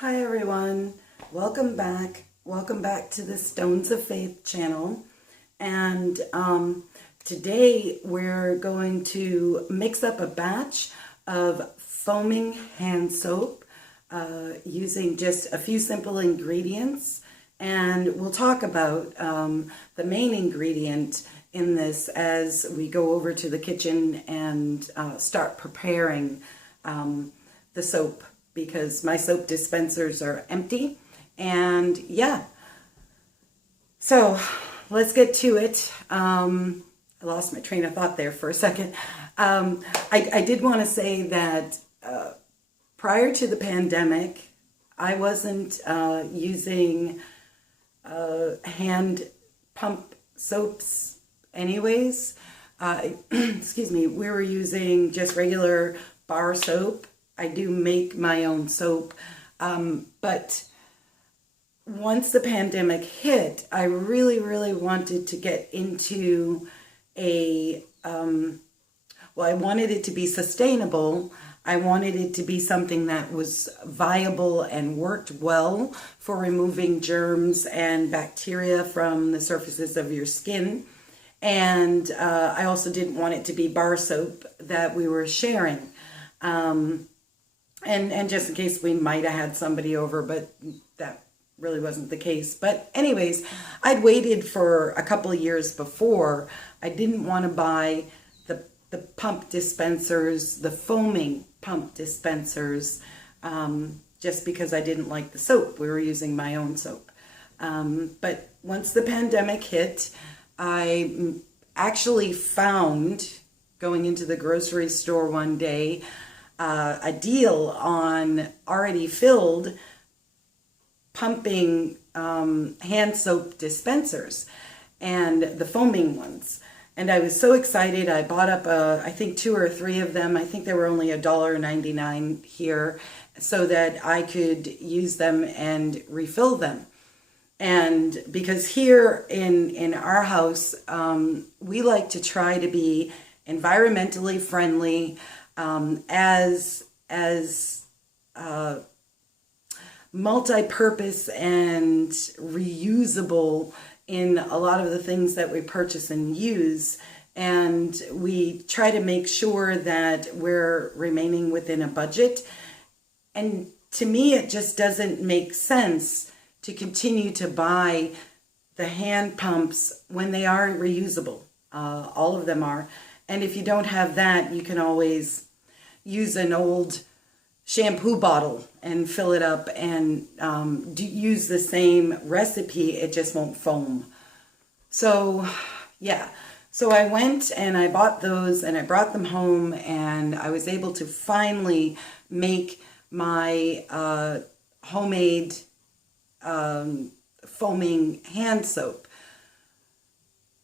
Hi everyone, welcome back. Welcome back to the Stones of Faith channel. And today we're going to mix up a batch of foaming hand soap using just a few simple ingredients. And we'll talk about the main ingredient in this as we go over to the kitchen and start preparing the soap, because my soap dispensers are empty. And yeah, so let's get to it. I lost my train of thought there for a second. I did want to say that prior to the pandemic, I wasn't using hand pump soaps anyways. Excuse me, we were using just regular bar soap. I do make my own soap, but once the pandemic hit, I really wanted to get into I wanted it to be sustainable. I wanted it to be something that was viable and worked well for removing germs and bacteria from the surfaces of your skin. And I also didn't want it to be bar soap that we were sharing. And just in case we might have had somebody over, but that really wasn't the case. But anyways, I'd waited for a couple of years before. I didn't want to buy the pump dispensers, the foaming pump dispensers, just because I didn't like the soap. We were using my own soap. But once the pandemic hit, I actually found, going into the grocery store one day, a deal on already filled pumping hand soap dispensers and the foaming ones. And I was so excited. I bought up, I think 2 or 3 of them. I think they were only $1.99 here, so that I could use them and refill them. And because here in our house, we like to try to be environmentally friendly, as multi-purpose and reusable in a lot of the things that we purchase and use. And we try to make sure that we're remaining within a budget. And to me, it just doesn't make sense to continue to buy the hand pumps when they are reusable. All of them are. And if you don't have that, you can always use an old shampoo bottle and fill it up and use the same recipe. It just won't foam. So yeah, so I went and I bought those and I brought them home, and I was able to finally make my homemade foaming hand soap.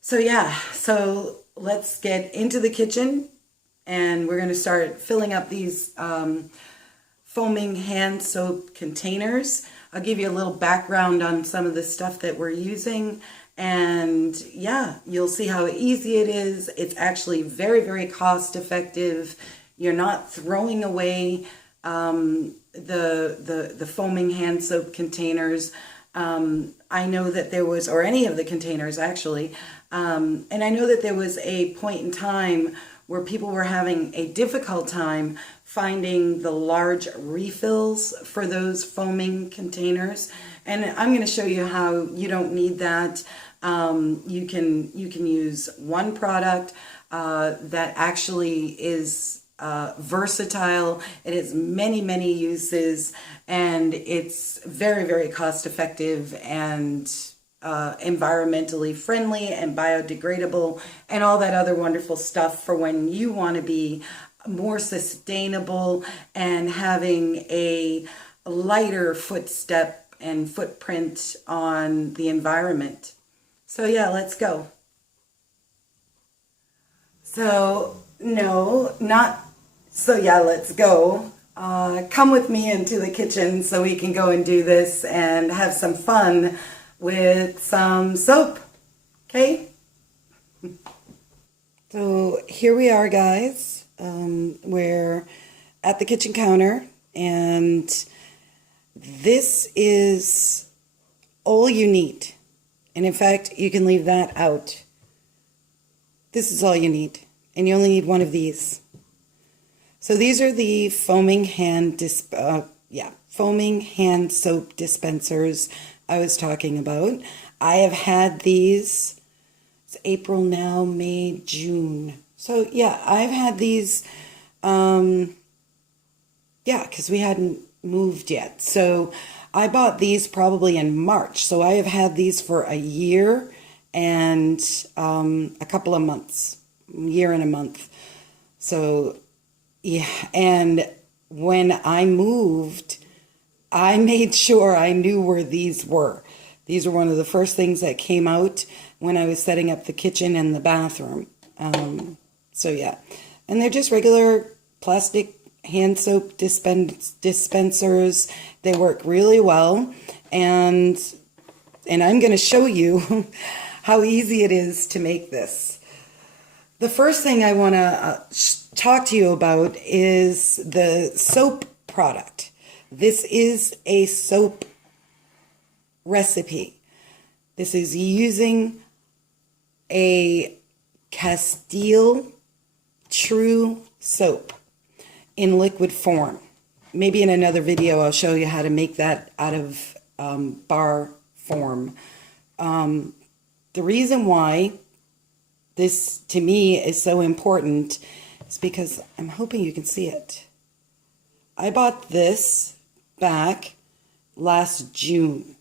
So yeah, so let's get into the kitchen, and we're going to start filling up these foaming hand soap containers. I'll give you a little background on some of the stuff that we're using, and yeah, you'll see how easy it is. It's actually very cost effective. You're not throwing away the foaming hand soap containers. I know that there was, or any of the containers actually, and I know that there was a point in time where people were having a difficult time finding the large refills for those foaming containers. And I'm going to show you how you don't need that. You can use one product that actually is versatile. It has many uses, and it's very cost effective and environmentally friendly and biodegradable and all that other wonderful stuff for when you want to be more sustainable and having a lighter footstep and footprint on the environment. So yeah, let's go. So no, not so yeah, let's go. Come with me into the kitchen so we can go and do this and have some fun with some soap. Okay? So here we are, guys. We're at the kitchen counter, and this is all you need. And in fact, you can leave that out. This is all you need. And you only need one of these. So these are the foaming hand soap dispensers I was talking about. I have had these, it's April now, May, June. So yeah, I've had these, because we hadn't moved yet. So I bought these probably in March. So I have had these for a year and a couple of months, year and a month. So yeah, and when I moved, I made sure I knew where these were. These were one of the first things that came out when I was setting up the kitchen and the bathroom. So yeah, and they're just regular plastic hand soap dispensers. They work really well, and I'm going to show you how easy it is to make this. The first thing I want to talk to you about is the soap product. This is a soap recipe. This is using a Castile True soap in liquid form. Maybe in another video I'll show you how to make that out of bar form. The reason why this to me is so important is because I'm hoping you can see it. I bought this back last June,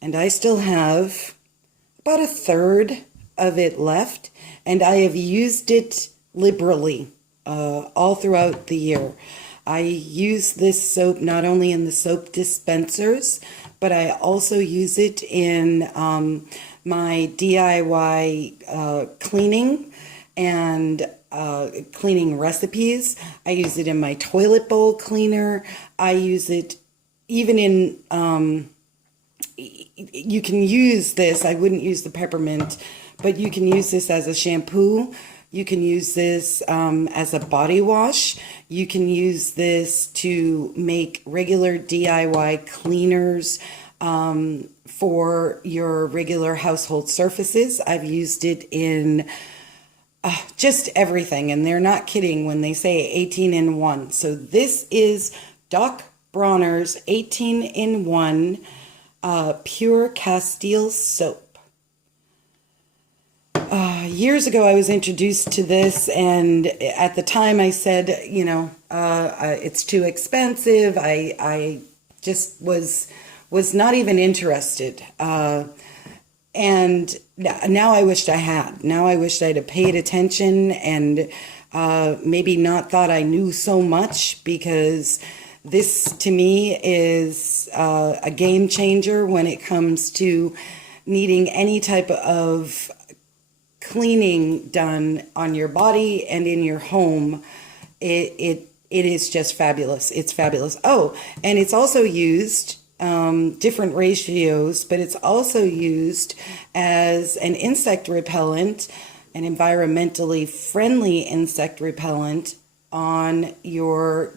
and I still have about a third of it left, and I have used it liberally all throughout the year. I use this soap not only in the soap dispensers, but I also use it in my DIY cleaning and cleaning recipes. I use it in my toilet bowl cleaner. I use it even in, you can use this, I wouldn't use the peppermint, but you can use this as a shampoo. You can use this as a body wash. You can use this to make regular DIY cleaners for your regular household surfaces. I've used it in just everything, and they're not kidding when they say 18 in 1. So this is Doc Bronner's 18 in 1 Pure Castile soap. Years ago, I was introduced to this, and at the time I said, you know, it's too expensive. I just was not even interested. And now I wished I had. Now I wished I'd have paid attention and maybe not thought I knew so much, because this to me is a game changer when it comes to needing any type of cleaning done on your body and in your home. It is just fabulous. It's fabulous. Oh, and it's also used different ratios, but it's also used as an insect repellent, an environmentally friendly insect repellent on your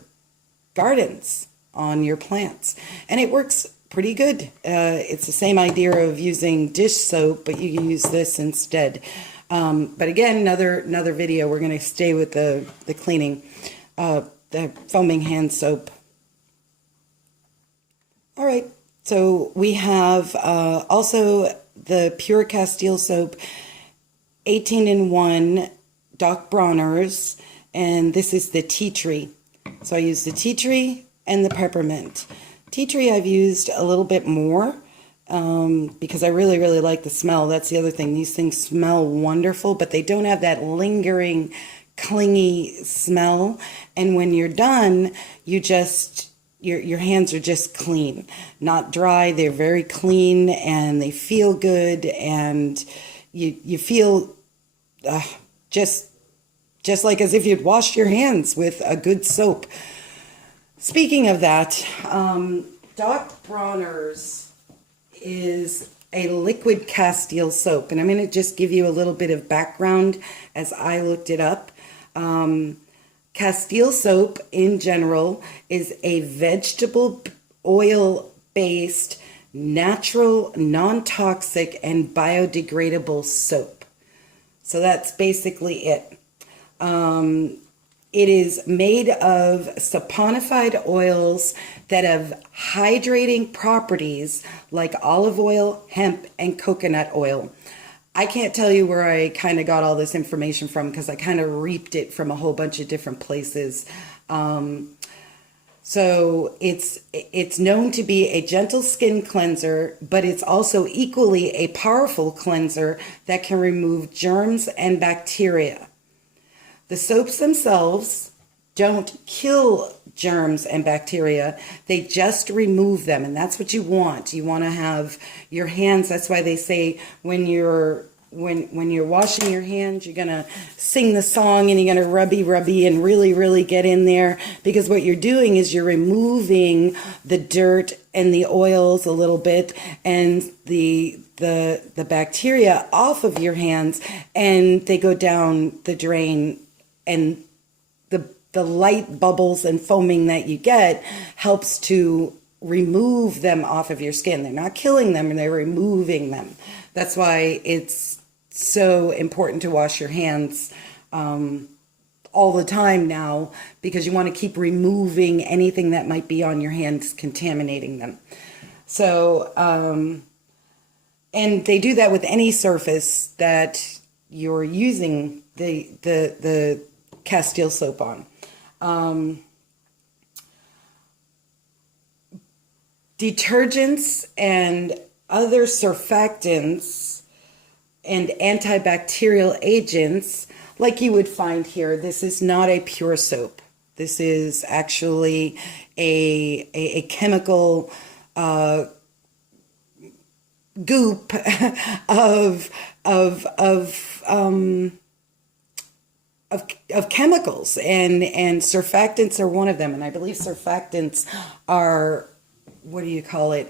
gardens, on your plants, and it works pretty good. It's the same idea of using dish soap, but you can use this instead. But again, another video. We're going to stay with the cleaning, the foaming hand soap. All right, so we have also the Pure Castile soap, 18 in 1, Doc Bronner's, and this is the tea tree. So I use the tea tree and the peppermint. Tea tree I've used a little bit more because I really, really like the smell. That's the other thing. These things smell wonderful, but they don't have that lingering, clingy smell. And when you're done, you just, your hands are just clean, not dry. They're very clean and they feel good, and you feel just like as if you'd washed your hands with a good soap. Speaking of that, Doc Bronner's is a liquid Castile soap, and I'm going to just give you a little bit of background as I looked it up. Castile soap in general is a vegetable oil-based, natural, non-toxic, and biodegradable soap. So that's basically it. It is made of saponified oils that have hydrating properties like olive oil, hemp, and coconut oil. I can't tell you where I kind of got all this information from because I kind of reaped it from a whole bunch of different places. So it's known to be a gentle skin cleanser, but it's also equally a powerful cleanser that can remove germs and bacteria. The soaps themselves don't kill germs and bacteria. They just remove them, and that's what you want. You want to have your hands. That's why they say when you're washing your hands, you're going to sing the song and you're going to rubby and really get in there, because what you're doing is you're removing the dirt and the oils a little bit and the bacteria off of your hands, and they go down the drain, and the light bubbles and foaming that you get helps to remove them off of your skin. They're not killing them, and they're removing them. That's why it's so important to wash your hands all the time now, because you want to keep removing anything that might be on your hands, contaminating them. So, and they do that with any surface that you're using the Castile soap on. Detergents and other surfactants and antibacterial agents, like you would find here, this is not a pure soap. This is actually a chemical goop of chemicals, and surfactants are one of them. And I believe surfactants are, what do you call it,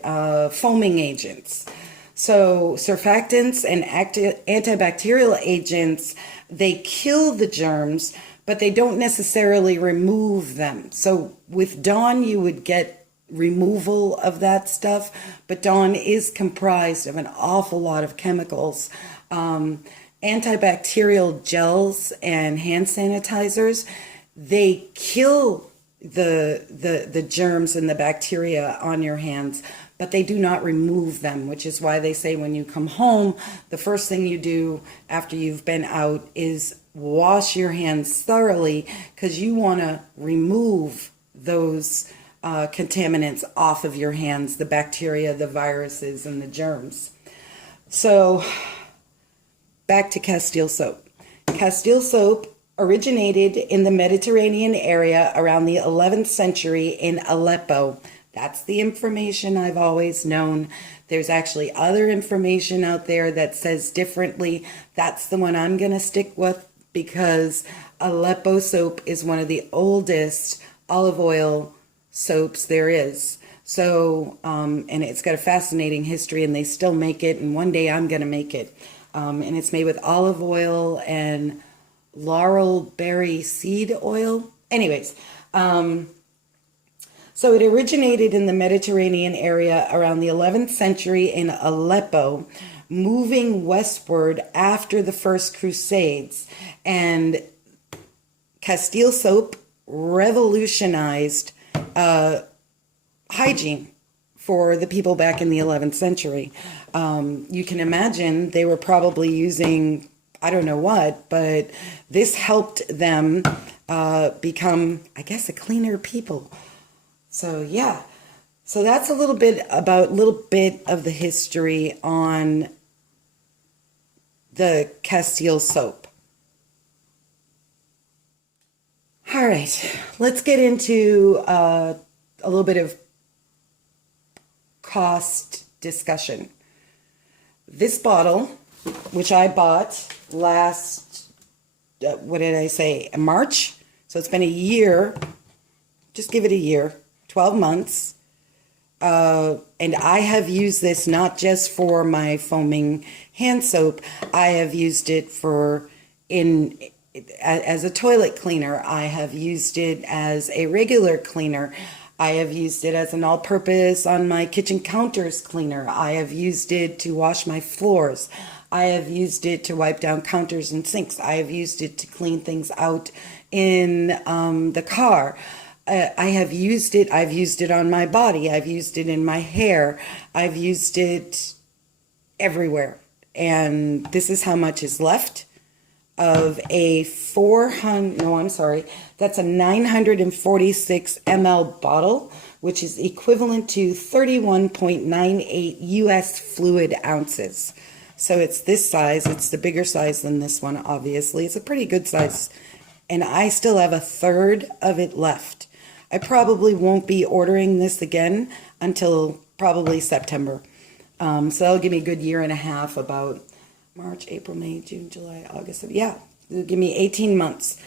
foaming agents. So surfactants and antibacterial agents, they kill the germs, but they don't necessarily remove them. So with Dawn, you would get removal of that stuff, but Dawn is comprised of an awful lot of chemicals. Antibacterial gels and hand sanitizers, they kill the germs and the bacteria on your hands, but they do not remove them, which is why they say when you come home, the first thing you do after you've been out is wash your hands thoroughly, because you want to remove those contaminants off of your hands, the bacteria, the viruses, and the germs. So back to Castile soap. Castile soap originated in the Mediterranean area around the 11th century in Aleppo. That's the information I've always known. There's actually other information out there that says differently. That's the one I'm going to stick with, because Aleppo soap is one of the oldest olive oil soaps there is. So, and it's got a fascinating history, and they still make it, and one day I'm going to make it. And it's made with olive oil and laurel berry seed oil. Anyways, so it originated in the Mediterranean area around the 11th century in Aleppo, moving westward after the First Crusades. And Castile soap revolutionized hygiene for the people back in the 11th century. You can imagine they were probably using, I don't know what, but this helped them become, I guess, a cleaner people. So yeah, so that's a little bit of the history on the Castile soap. All right, let's get into a little bit of cost discussion. This bottle, which I bought last, what did I say, March? So it's been a year, just give it a year, 12 months. And I have used this not just for my foaming hand soap. I have used it as a toilet cleaner. I have used it as a regular cleaner. I have used it as an all-purpose on my kitchen counters cleaner. I have used it to wash my floors. I have used it to wipe down counters and sinks. I have used it to clean things out in the car. I have used it. I've used it on my body. I've used it in my hair. I've used it everywhere. And this is how much is left of a 400, no, I'm sorry, that's a 946 ml bottle, which is equivalent to 31.98 US fluid ounces. So it's this size. It's the bigger size than this one, obviously. It's a pretty good size. And I still have a third of it left. I probably won't be ordering this again until probably September. So that'll give me a good year and a half, about March, April, May, June, July, August. Yeah, it'll give me 18 months.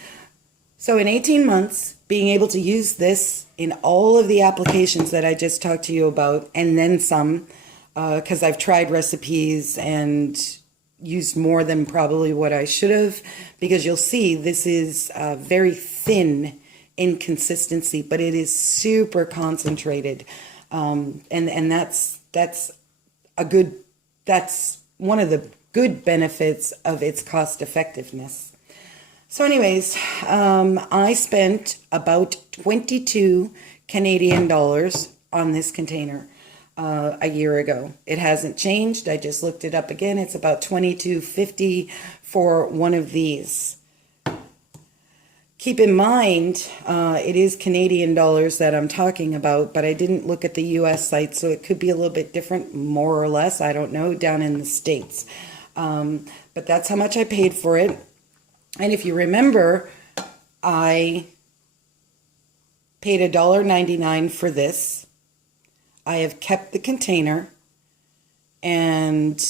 So in 18 months, being able to use this in all of the applications that I just talked to you about, and then some, because I've tried recipes and used more than probably what I should have, because you'll see this is very thin in consistency, but it is super concentrated. And that's one of the good benefits of its cost effectiveness. So anyways, I spent about 22 Canadian dollars on this container a year ago. It hasn't changed. I just looked it up again. It's about $22.50 for one of these. Keep in mind, it is Canadian dollars that I'm talking about, but I didn't look at the US site, so it could be a little bit different, more or less, I don't know, down in the States. But that's how much I paid for it. And if you remember, I paid $1.99 for this. I have kept the container, and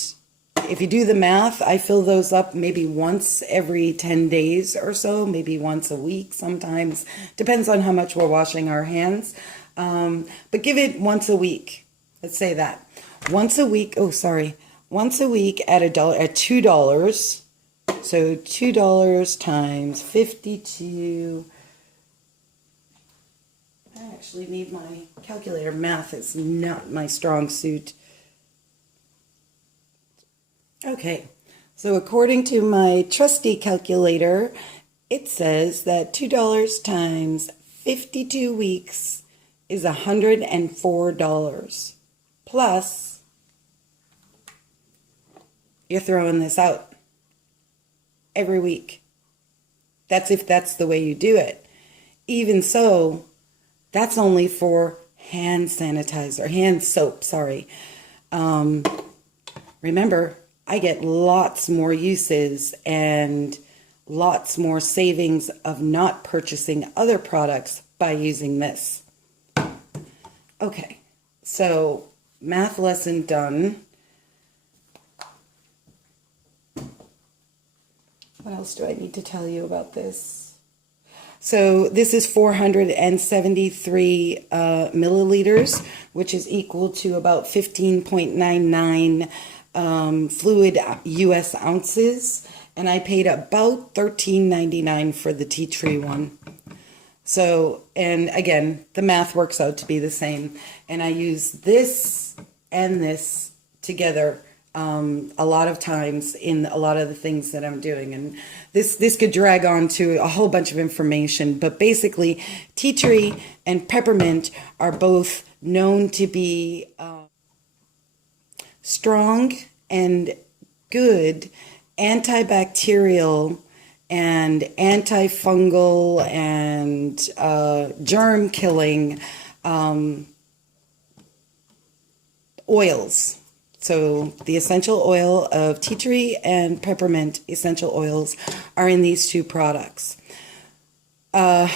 if you do the math, I fill those up maybe once every 10 days or so, maybe once a week sometimes. Depends on how much we're washing our hands. But give it once a week. Let's say that. Once a week, once a week at $2. So $2 times 52. I actually need my calculator. Math is not my strong suit. Okay, so according to my trusty calculator, it says that $2 times 52 weeks is $104. Plus, you're throwing this out every week. That's if that's the way you do it. Even so, that's only for hand sanitizer, hand soap, sorry. Remember, I get lots more uses and lots more savings of not purchasing other products by using this. Okay, so math lesson done. What else do I need to tell you about this? So this is 473 milliliters, which is equal to about 15.99 fluid US ounces, and I paid about $13.99 for the tea tree one. So, and again, the math works out to be the same, and I use this and this together a lot of times in a lot of the things that I'm doing, and this could drag on to a whole bunch of information, but basically tea tree and peppermint are both known to be strong and good antibacterial and antifungal and germ killing oils. So the essential oil of tea tree and peppermint essential oils are in these two products. I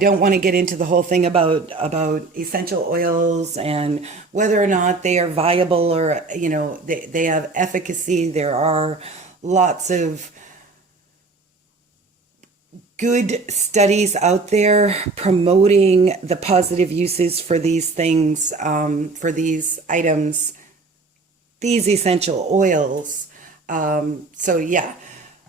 don't want to get into the whole thing about essential oils and whether or not they are viable or, you know, they have efficacy. There are lots of good studies out there promoting the positive uses for these things, for these items, these essential oils. So yeah,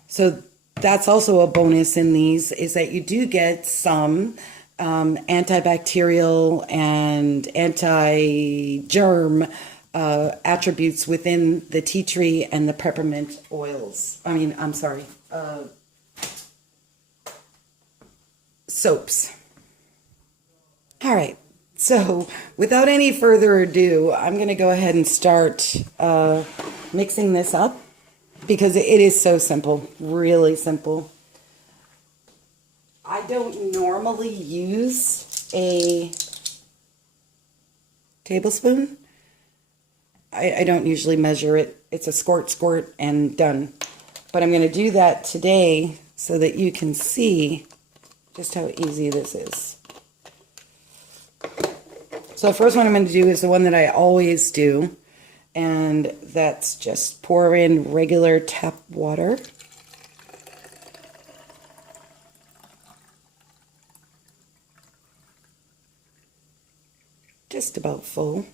so that's also a bonus in these, is that you do get some antibacterial and anti-germ attributes within the tea tree and the peppermint oils. Soaps. All right. So without any further ado, I'm going to go ahead and start mixing this up because it is so simple, really simple. I don't normally use a tablespoon. I don't usually measure it. It's a squirt and done. But I'm going to do that today so that you can see just how easy this is. So the first one I'm going to do is the one that I always do, and that's just pour in regular tap water. Just about full.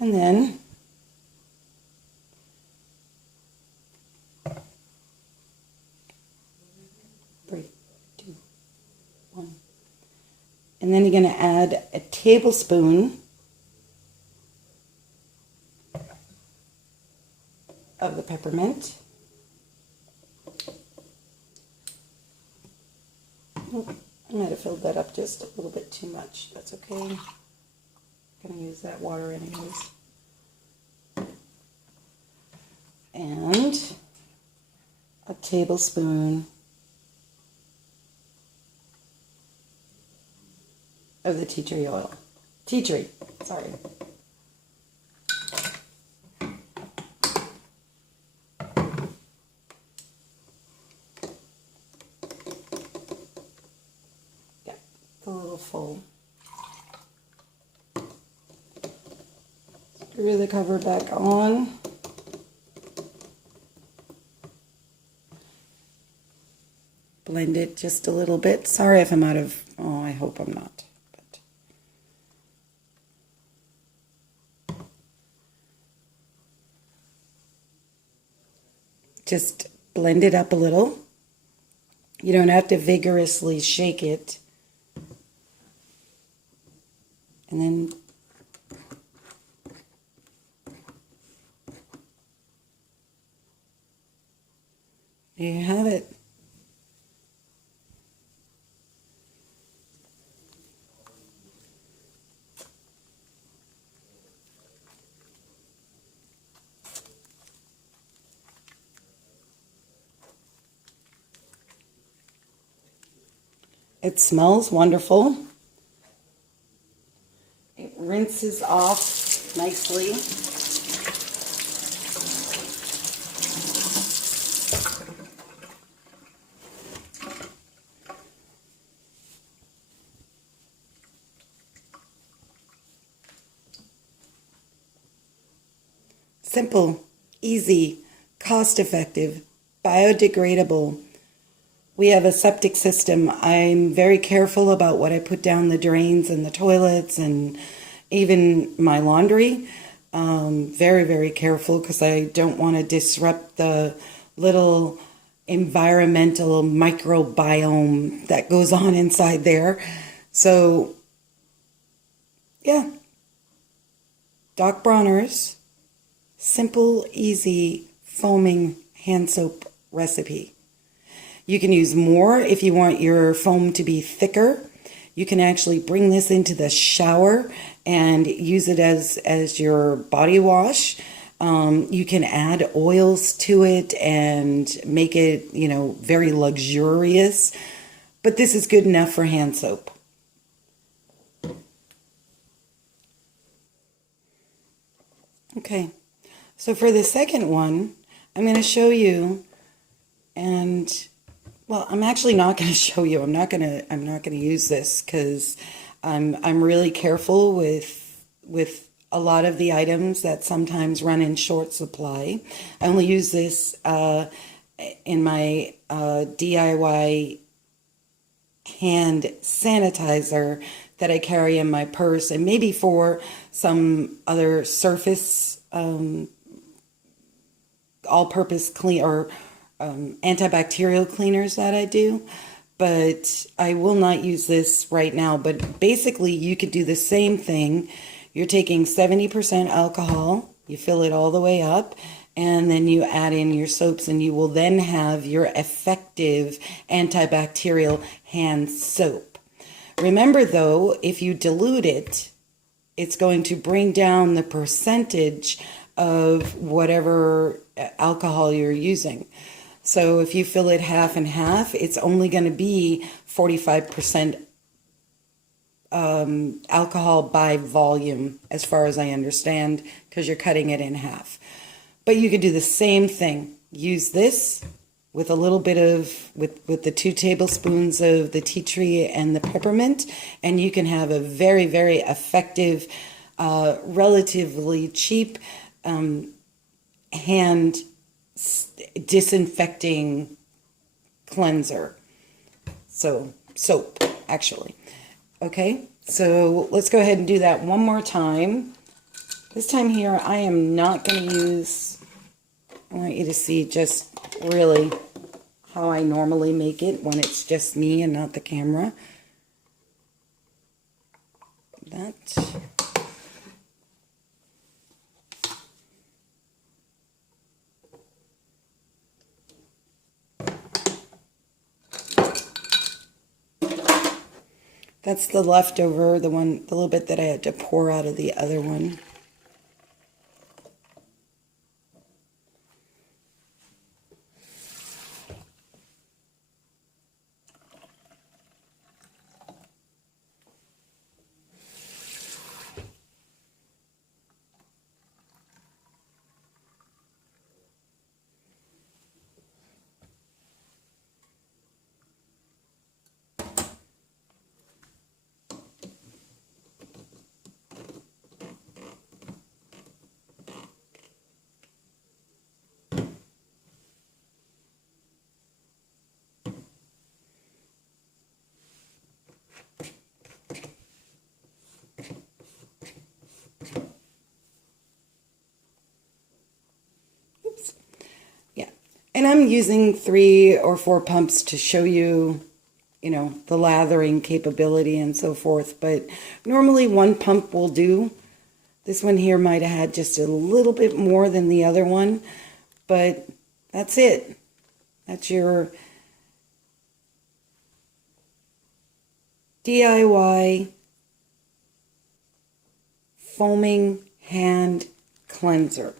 And then three, two, one. And then you're going to add a tablespoon of the peppermint. Oh, I might have filled that up just a little bit too much. That's okay. I'm going to use that water anyways. And a tablespoon of the tea tree oil. Tea tree, sorry. Yeah, it's a little full. Screw the cover back on. Blend it just a little bit. Sorry if I'm out of, oh, I hope I'm not. But just blend it up a little. You don't have to vigorously shake it. And then there you have it. It smells wonderful. It rinses off nicely. Simple, easy, cost-effective, biodegradable. We have a septic system. I'm very careful about what I put down the drains and the toilets and even my laundry. Very, very careful because I don't want to disrupt the little environmental microbiome that goes on inside there. So, yeah. Doc Bronner's simple, easy, foaming hand soap recipe. You can use more if you want your foam to be thicker. You can actually bring this into the shower and use it as your body wash. You can add oils to it and make it, very luxurious. But this is good enough for hand soap. Okay, so for the second one, I'm going to show you, and well, I'm actually not going to show you. I'm not going to use this because I'm really careful with a lot of the items that sometimes run in short supply. I only use this in my DIY hand sanitizer that I carry in my purse, and maybe for some other surface all-purpose clean or antibacterial cleaners that I do. But I will not use this right now. But basically, you could do the same thing. You're taking 70% alcohol, you fill it all the way up, and then you add in your soaps, and you will then have your effective antibacterial hand soap. Remember though, if you dilute it, it's going to bring down the percentage of whatever alcohol you're using. So if you fill it half and half, it's only going to be 45% alcohol by volume, as far as I understand, because you're cutting it in half. But you could do the same thing. Use this with a little bit of, with the 2 tablespoons of the tea tree and the peppermint, and you can have a very, very effective, relatively cheap hand disinfecting cleanser. So, soap, actually. Okay, so let's go ahead and do that one more time. This time here, I am not going to use, I want you to see just really how I normally make it when it's just me and not the camera. That's the leftover, the little bit that I had to pour out of the other one. And I'm using 3 or 4 pumps to show you, you know, the lathering capability and so forth. But normally 1 pump will do. This one here might have had just a little bit more than the other one. But that's it. That's your DIY foaming hand cleanser.